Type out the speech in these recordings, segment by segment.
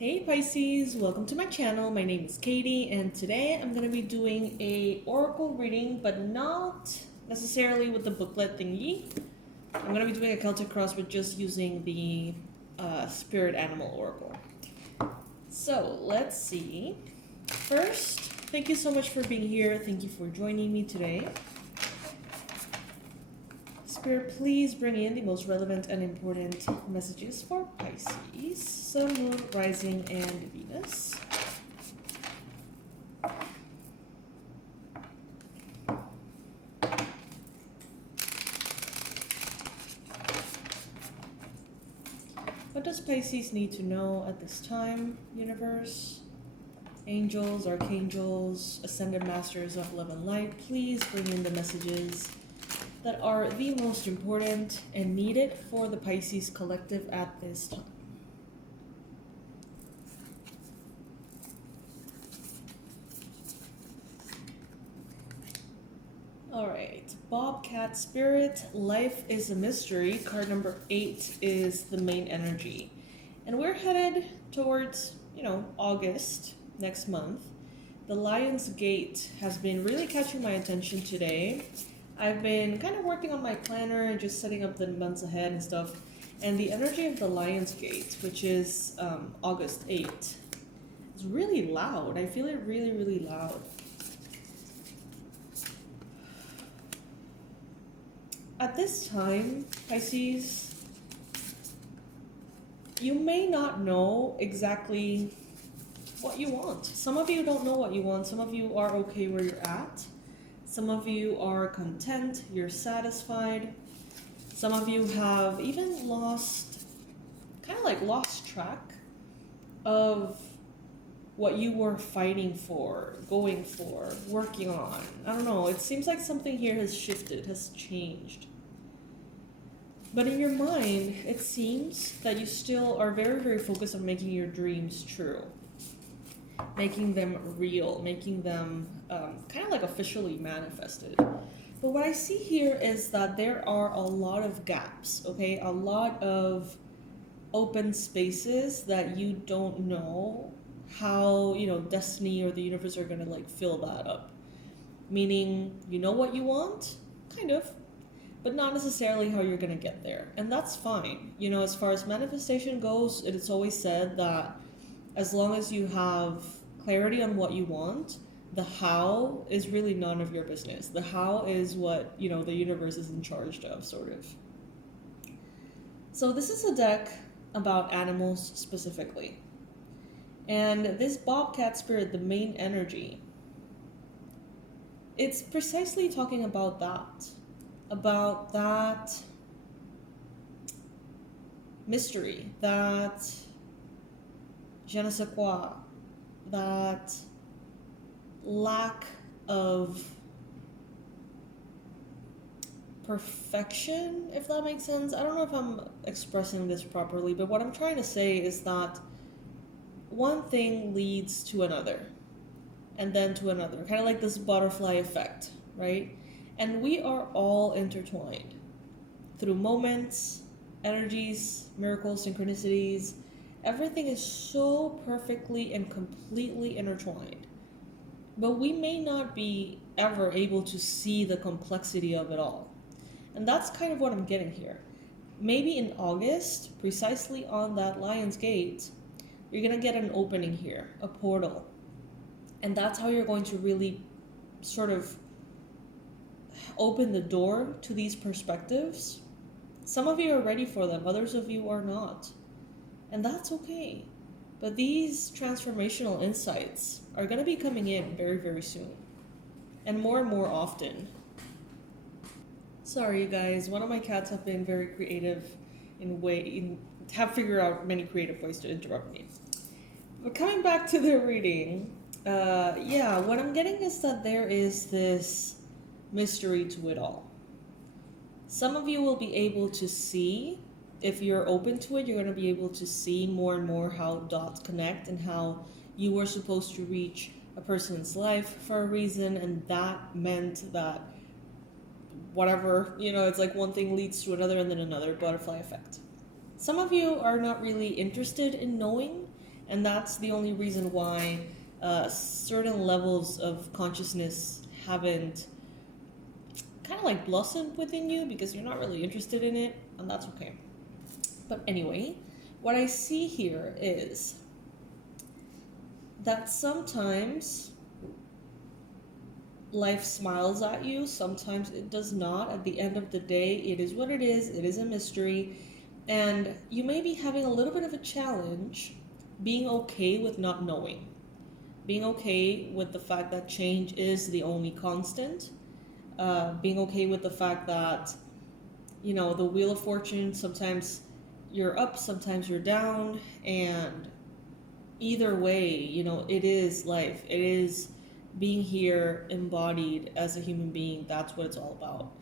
Hey Pisces, welcome to my channel. My name is Katie and today I'm going to be doing a oracle reading, but not necessarily with the booklet thingy. I'm going to be doing a Celtic cross with just using the spirit animal oracle. So let's see. First, thank you so much for being here. Thank you for joining me today. Spirit, please bring in the most relevant and important messages for Pisces, Sun, Moon, Rising, and Venus. What does Pisces need to know at this time, universe? Angels, archangels, ascended masters of love and light, please bring in the messages that are the most important and needed for the Pisces collective at this time. Alright, Bobcat Spirit, Life is a Mystery. Card number 8 is the main energy. And we're headed towards, August next month. The Lion's Gate has been really catching my attention today. I've been kind of working on my planner and just setting up the months ahead and stuff. And the energy of the Lion's Gate, which is August 8th, is really loud. I feel it really, really loud. At this time, Pisces, you may not know exactly what you want. Some of you don't know what you want. Some of you are okay where you're at. Some of you are content, you're satisfied. Some of you have even lost track of what you were fighting for, going for, working on. I don't know, it seems like something here has shifted, has changed. But in your mind, it seems that you still are very, very focused on making your dreams true. Making them real, making them kind of like officially manifested. But what I see here is that there are a lot of gaps, okay? A lot of open spaces that you don't know how, destiny or the universe are gonna fill that up. Meaning, you know what you want? Kind of. But not necessarily how you're gonna get there. And that's fine. As far as manifestation goes, it is always said that as long as you have clarity on what you want, the how is really none of your business. The how is what, the universe is in charge of, sort of. So this is a deck about animals specifically. And this Bobcat Spirit, the main energy, it's precisely talking about that. About that mystery, that je ne sais quoi, that lack of perfection, if that makes sense. I don't know if I'm expressing this properly, but what I'm trying to say is that one thing leads to another, and then to another, kind of like this butterfly effect, right? And we are all intertwined through moments, energies, miracles, synchronicities. Everything is so perfectly and completely intertwined. But we may not be ever able to see the complexity of it all. And that's kind of what I'm getting here. Maybe in August, precisely on that Lion's Gate, you're going to get an opening here, a portal. And that's how you're going to really sort of open the door to these perspectives. Some of you are ready for them, others of you are not. And that's okay. But these transformational insights are going to be coming in very, very soon. And more often. Sorry, you guys. One of my cats have been very creative have figured out many creative ways to interrupt me. But coming back to the reading, what I'm getting is that there is this mystery to it all. Some of you will be able to see, if you're open to it, you're going to be able to see more and more how dots connect and how you were supposed to reach a person's life for a reason, and that meant that whatever, it's like one thing leads to another and then another, butterfly effect. Some of you are not really interested in knowing, And that's the only reason why certain levels of consciousness haven't kind of like blossomed within you, because you're not really interested in it, and that's okay. But anyway, what I see here is that sometimes life smiles at you, sometimes it does not. At the end of the day, it is what it is a mystery, and you may be having a little bit of a challenge being okay with not knowing, being okay with the fact that change is the only constant, being okay with the fact that, you know, the Wheel of Fortune, sometimes you're up, sometimes you're down, and either way, you know, it is life. It is being here embodied as a human being. That's what it's all about.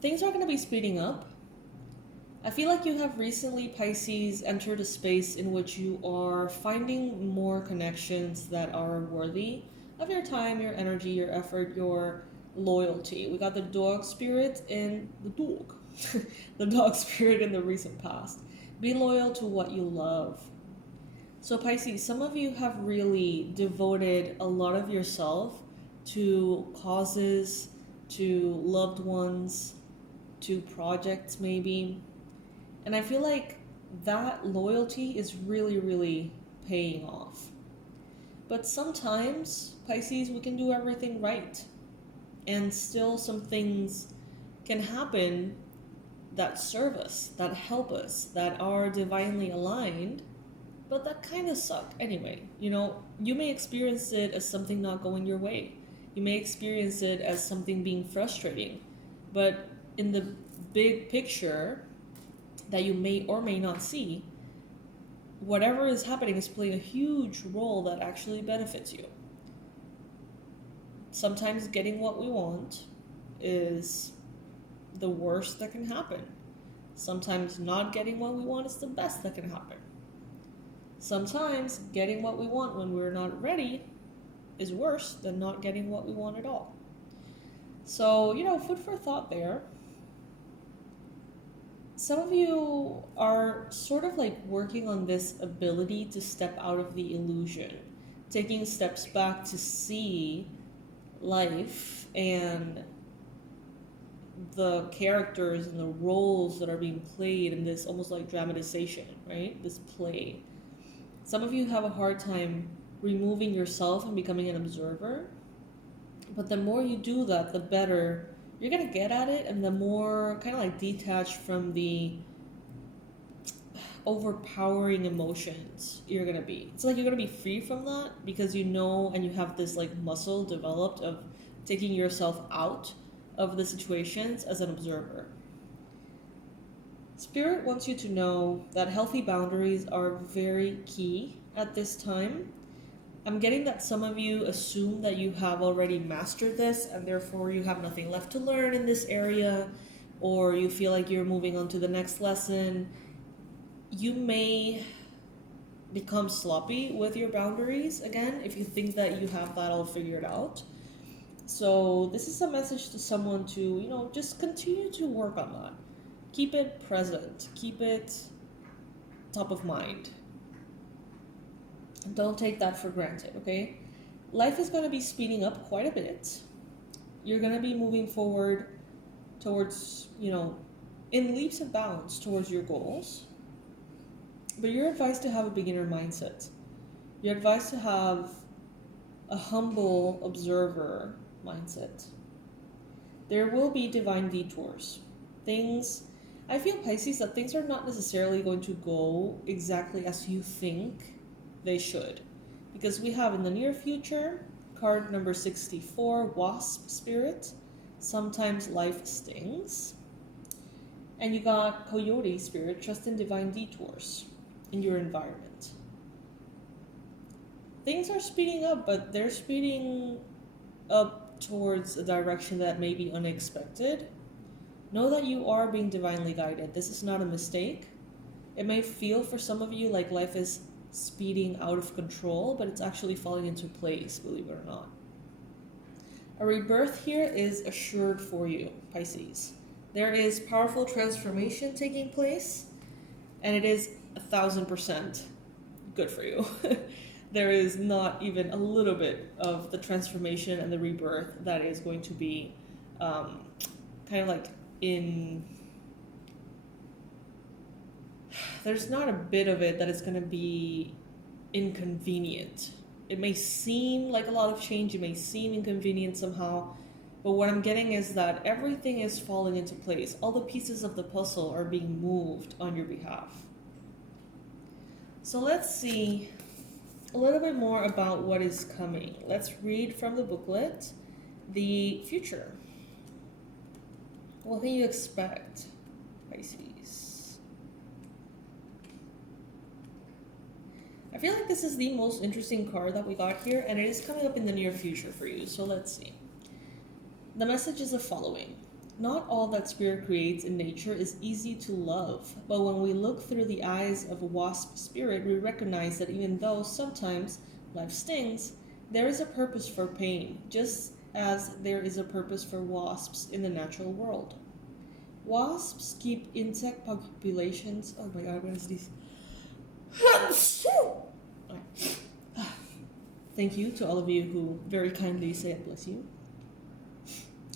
Things are going to be speeding up. I feel like you have recently, Pisces, entered a space in which you are finding more connections that are worthy of your time, your energy, your effort, your loyalty. We got the dog spirit in the dog. The dog spirit in the recent past. Be loyal to what you love. So Pisces, some of you have really devoted a lot of yourself to causes, to loved ones, to projects maybe. And I feel like that loyalty is really, really paying off. But sometimes, Pisces, we can do everything right. And still some things can happen that serve us, that help us, that are divinely aligned, but that kind of suck anyway. You know, you may experience it as something not going your way. You may experience it as something being frustrating. But in the big picture that you may or may not see, whatever is happening is playing a huge role that actually benefits you. Sometimes getting what we want is the worst that can happen. Sometimes not getting what we want is the best that can happen. Sometimes getting what we want when we're not ready is worse than not getting what we want at all. So, you know, food for thought there. Some of you are sort of like working on this ability to step out of the illusion, taking steps back to see life and the characters and the roles that are being played in this almost like dramatization, right? This play. Some of you have a hard time removing yourself and becoming an observer, but the more you do that, the better you're gonna get at it, and the more kind of like detached from the overpowering emotions you're gonna be. It's like you're gonna be free from that because you know, and you have this like muscle developed of taking yourself out of the situations as an observer. Spirit wants you to know that healthy boundaries are very key at this time. I'm getting that some of you assume that you have already mastered this and therefore you have nothing left to learn in this area, or you feel like you're moving on to the next lesson. You may become sloppy with your boundaries again if you think that you have that all figured out. So this is a message to someone to, you know, just continue to work on that. Keep it present. Keep it top of mind. Don't take that for granted, okay? Life is going to be speeding up quite a bit. You're going to be moving forward towards, you know, in leaps and bounds towards your goals. But you're advised to have a beginner mindset. You're advised to have a humble observer mindset. There will be divine detours. I feel, Pisces, that things are not necessarily going to go exactly as you think they should. Because we have in the near future, card number 64, Wasp Spirit. Sometimes life stings. And you got Coyote Spirit, trust in divine detours in your environment. Things are speeding up, but they're speeding up towards a direction that may be unexpected. Know that you are being divinely guided. This is not a mistake. It may feel for some of you like life is speeding out of control, but it's actually falling into place, believe it or not. A rebirth here is assured for you, Pisces. There is powerful transformation taking place, and it is 1,000% good for you. There is not even a little bit of the transformation and the rebirth that is going to be kind of like in... There's not a bit of it that is going to be inconvenient. It may seem like a lot of change, it may seem inconvenient somehow, but what I'm getting is that everything is falling into place. All the pieces of the puzzle are being moved on your behalf. So let's see a little bit more about what is coming. Let's read from the booklet, the future. What can you expect, Pisces? I feel like this is the most interesting card that we got here, and it is coming up in the near future for you, so let's see. The message is the following. Not all that spirit creates in nature is easy to love, but when we look through the eyes of a wasp spirit, we recognize that even though sometimes life stings, there is a purpose for pain, just as there is a purpose for wasps in the natural world. Wasps keep insect populations... Oh my god, what is this? Thank you to all of you who very kindly say bless you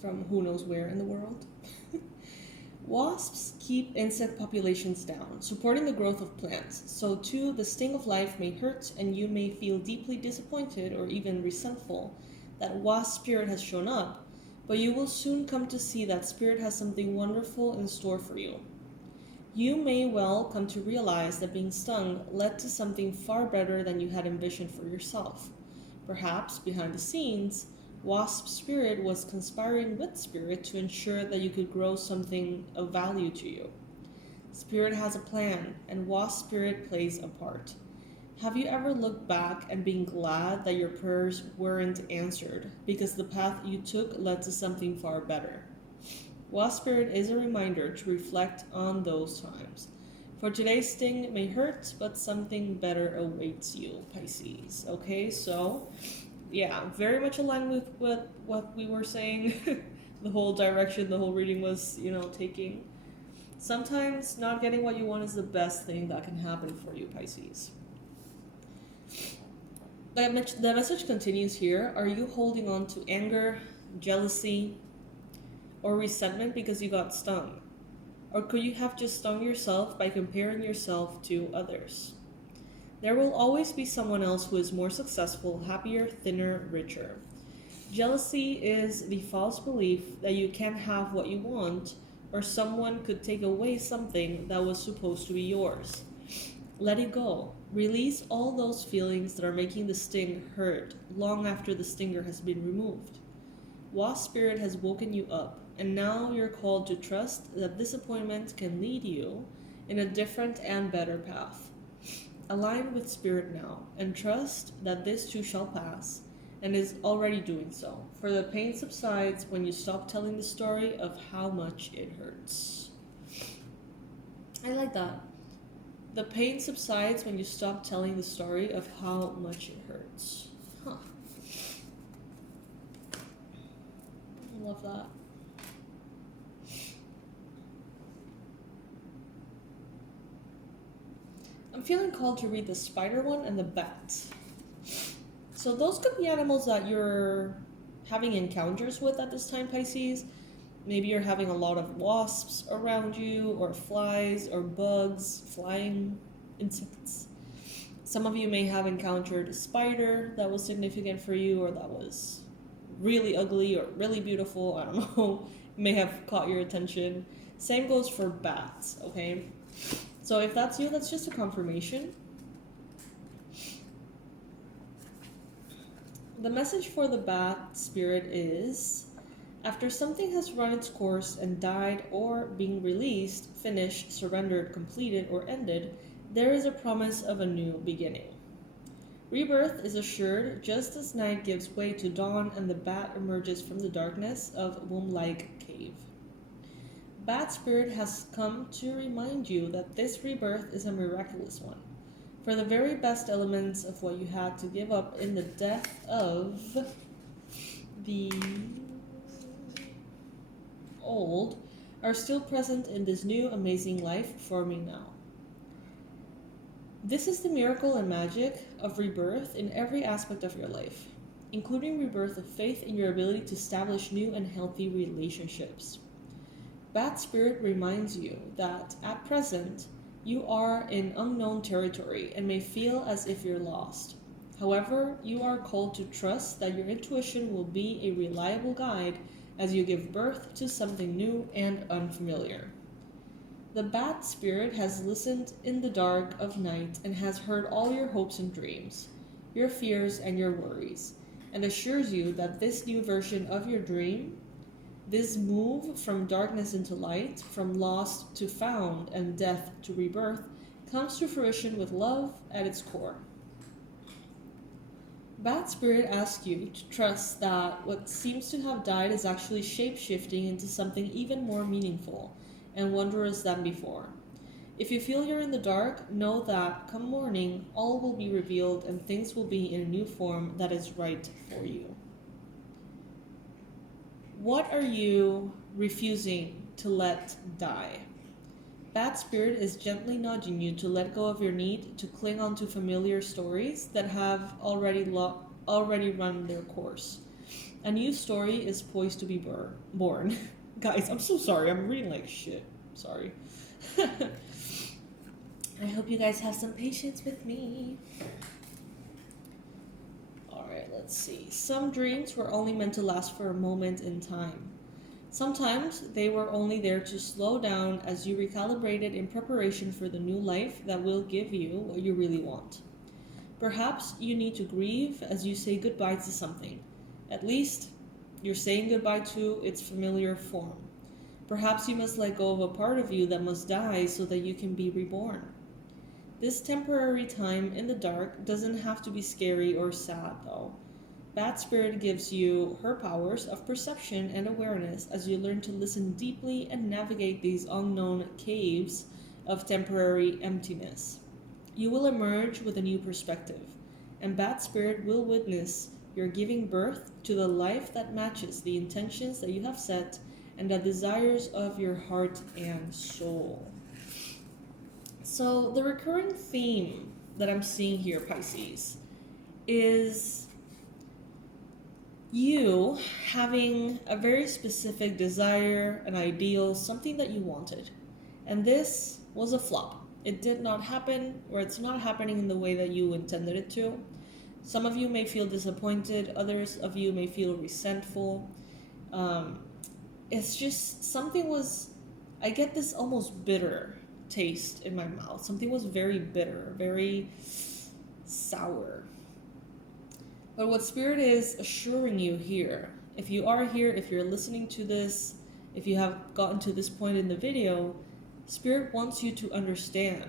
from who knows where in the world. Wasps keep insect populations down, supporting the growth of plants. So too, the sting of life may hurt, and you may feel deeply disappointed or even resentful that wasp spirit has shown up, but you will soon come to see that spirit has something wonderful in store for you. You may well come to realize that being stung led to something far better than you had envisioned for yourself. Perhaps, behind the scenes, wasp spirit was conspiring with spirit to ensure that you could grow something of value to you. Spirit has a plan, and wasp spirit plays a part. Have you ever looked back and been glad that your prayers weren't answered because the path you took led to something far better? Wasp spirit is a reminder to reflect on those times. For today's sting may hurt, but something better awaits you, Pisces. Okay, so yeah, very much aligned with what we were saying. The whole direction the whole reading was, taking. Sometimes not getting what you want is the best thing that can happen for you, Pisces. The message continues here. Are you holding on to anger, jealousy, or resentment because you got stung? Or could you have just stung yourself by comparing yourself to others? There will always be someone else who is more successful, happier, thinner, richer. Jealousy is the false belief that you can't have what you want, or someone could take away something that was supposed to be yours. Let it go. Release all those feelings that are making the sting hurt long after the stinger has been removed. Wasp spirit has woken you up, and now you're called to trust that disappointment can lead you in a different and better path. Align with spirit now, and trust that this too shall pass, and is already doing so, for the pain subsides when you stop telling the story of how much it hurts. I like that. The pain subsides when you stop telling the story of how much it hurts. Huh. I love that. I'm feeling called to read the spider one and the bat. So those could be animals that you're having encounters with at this time, Pisces. Maybe you're having a lot of wasps around you, or flies, or bugs, flying insects. Some of you may have encountered a spider that was significant for you, or that was really ugly or really beautiful. I don't know. It may have caught your attention. Same goes for bats, okay? So if that's you, that's just a confirmation. The message for the bat spirit is, after something has run its course and died or being released, finished, surrendered, completed, or ended, there is a promise of a new beginning. Rebirth is assured just as night gives way to dawn and the bat emerges from the darkness of womb-like cave. Bat spirit has come to remind you that this rebirth is a miraculous one. For the very best elements of what you had to give up in the death of the old are still present in this new amazing life forming now. This is the miracle and magic of rebirth in every aspect of your life, including rebirth of faith in your ability to establish new and healthy relationships. Bat Spirit reminds you that at present, you are in unknown territory and may feel as if you're lost. However, you are called to trust that your intuition will be a reliable guide as you give birth to something new and unfamiliar. The Bat Spirit has listened in the dark of night and has heard all your hopes and dreams, your fears and your worries, and assures you that this new version of your dream, this move from darkness into light, from lost to found, and death to rebirth, comes to fruition with love at its core. Bat Spirit asks you to trust that what seems to have died is actually shape-shifting into something even more meaningful and wondrous than before. If you feel you're in the dark, know that come morning, all will be revealed and things will be in a new form that is right for you. What are you refusing to let die? Bat Spirit is gently nudging you to let go of your need to cling on to familiar stories that have already run their course. A new story is poised to be born. Guys, I'm so sorry. I'm reading like shit. Sorry. I hope you guys have some patience with me. Alright, let's see. Some dreams were only meant to last for a moment in time. Sometimes they were only there to slow down as you recalibrated in preparation for the new life that will give you what you really want. Perhaps you need to grieve as you say goodbye to something. At least you're saying goodbye to its familiar form. Perhaps you must let go of a part of you that must die so that you can be reborn. This temporary time in the dark doesn't have to be scary or sad, though. Bat Spirit gives you her powers of perception and awareness as you learn to listen deeply and navigate these unknown caves of temporary emptiness. You will emerge with a new perspective, and Bat Spirit will witness your giving birth to the life that matches the intentions that you have set and the desires of your heart and soul. So the recurring theme that I'm seeing here, Pisces, is you having a very specific desire, an ideal, something that you wanted. And this was a flop. It did not happen, or it's not happening in the way that you intended it to. Some of you may feel disappointed, others of you may feel resentful. It's just something was, I get this almost bitter taste in my mouth. Something was very bitter, very sour. But what Spirit is assuring you here, if you are here, if you're listening to this, if you have gotten to this point in the video, Spirit wants you to understand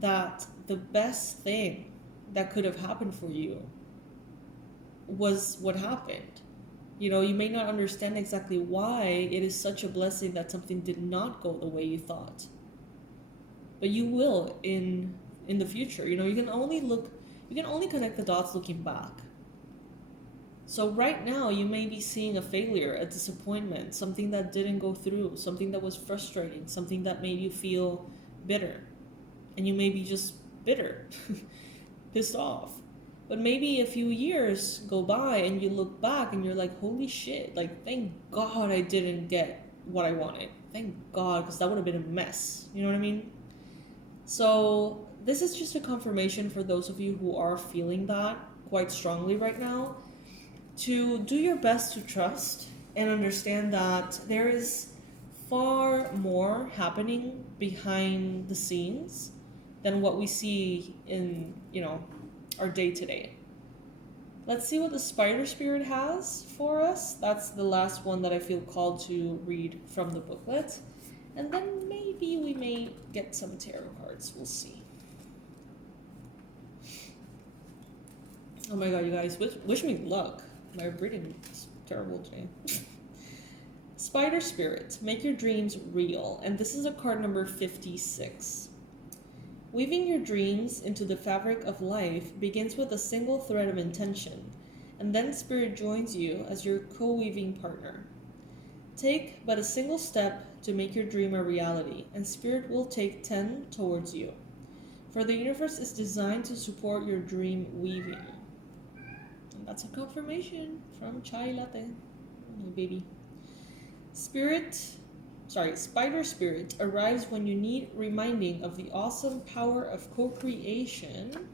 that the best thing that could have happened for you was what happened. You know, you may not understand exactly why it is such a blessing that something did not go the way you thought. But you will in the future. You know, you can only connect the dots looking back. So right now you may be seeing a failure, a disappointment, something that didn't go through, something that was frustrating, something that made you feel bitter. And you may be just bitter, pissed off. But maybe a few years go by and you look back and you're like, holy shit, like, thank God I didn't get what I wanted. Thank God, because that would have been a mess. You know what I mean? So this is just a confirmation for those of you who are feeling that quite strongly right now, to do your best to trust and understand that there is far more happening behind the scenes than what we see in, our day-to-day. Let's see what the Spider Spirit has for us. That's the last one that I feel called to read from the booklet. And then maybe we may get some tarot cards. We'll see. Oh my god, you guys, wish me luck. My reading is terrible today. Spider Spirit, make your dreams real. And this is a card number 56. Weaving your dreams into the fabric of life begins with a single thread of intention, and then Spirit joins you as your co-weaving partner. Take but a single step to make your dream a reality, and Spirit will take 10 towards you. For the universe is designed to support your dream weaving. And that's a confirmation from 𝗖𝗢𝗨𝗥𝗦𝗘𝗦, my baby. Spider spirit arrives when you need reminding of the awesome power of co-creation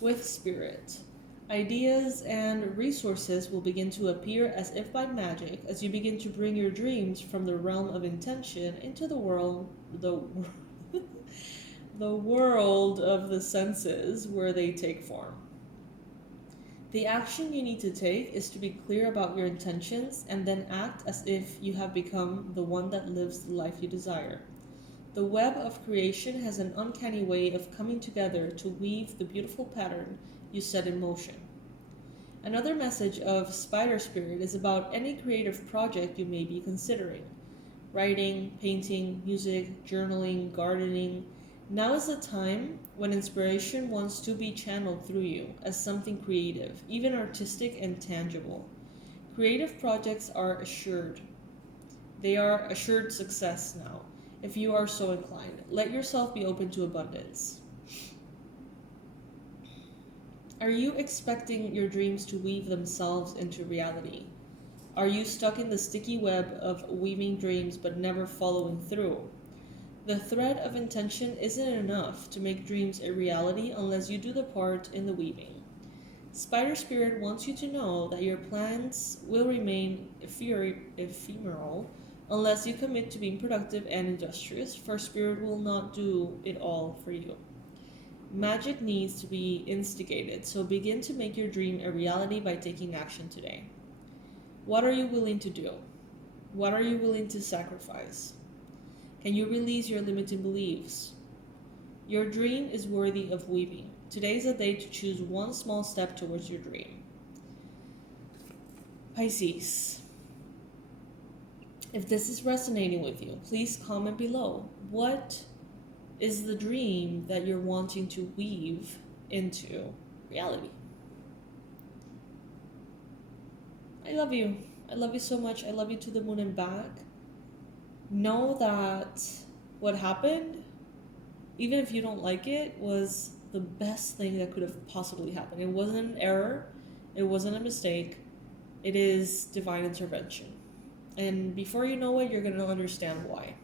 with spirit. Ideas and resources will begin to appear as if by magic as you begin to bring your dreams from the realm of intention into the world of the senses where they take form. The action you need to take is to be clear about your intentions and then act as if you have become the one that lives the life you desire. The web of creation has an uncanny way of coming together to weave the beautiful pattern you set in motion. Another message of spider spirit is about any creative project you may be considering. Writing, painting, music, journaling, gardening. Now is the time when inspiration wants to be channeled through you as something creative, even artistic and tangible. Creative projects are assured. They are assured success now, if you are so inclined. Let yourself be open to abundance. Are you expecting your dreams to weave themselves into reality? Are you stuck in the sticky web of weaving dreams but never following through? The thread of intention isn't enough to make dreams a reality unless you do the part in the weaving. Spider Spirit wants you to know that your plans will remain ephemeral unless you commit to being productive and industrious, for Spirit will not do it all for you. Magic needs to be instigated, so begin to make your dream a reality by taking action today. What are you willing to do? What are you willing to sacrifice? Can you release your limiting beliefs? Your dream is worthy of weaving. Today is a day to choose one small step towards your dream. Pisces. If this is resonating with you, please comment below. What is the dream that you're wanting to weave into reality? I love you. I love you so much. I love you to the moon and back. Know that what happened, even if you don't like it, was the best thing that could have possibly happened. It wasn't an error. It wasn't a mistake. It is divine intervention. And before you know it, you're going to understand why.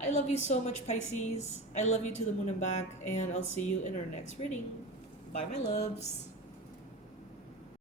I love you so much, Pisces. I love you to the moon and back, and I'll see you in our next reading. Bye, my loves.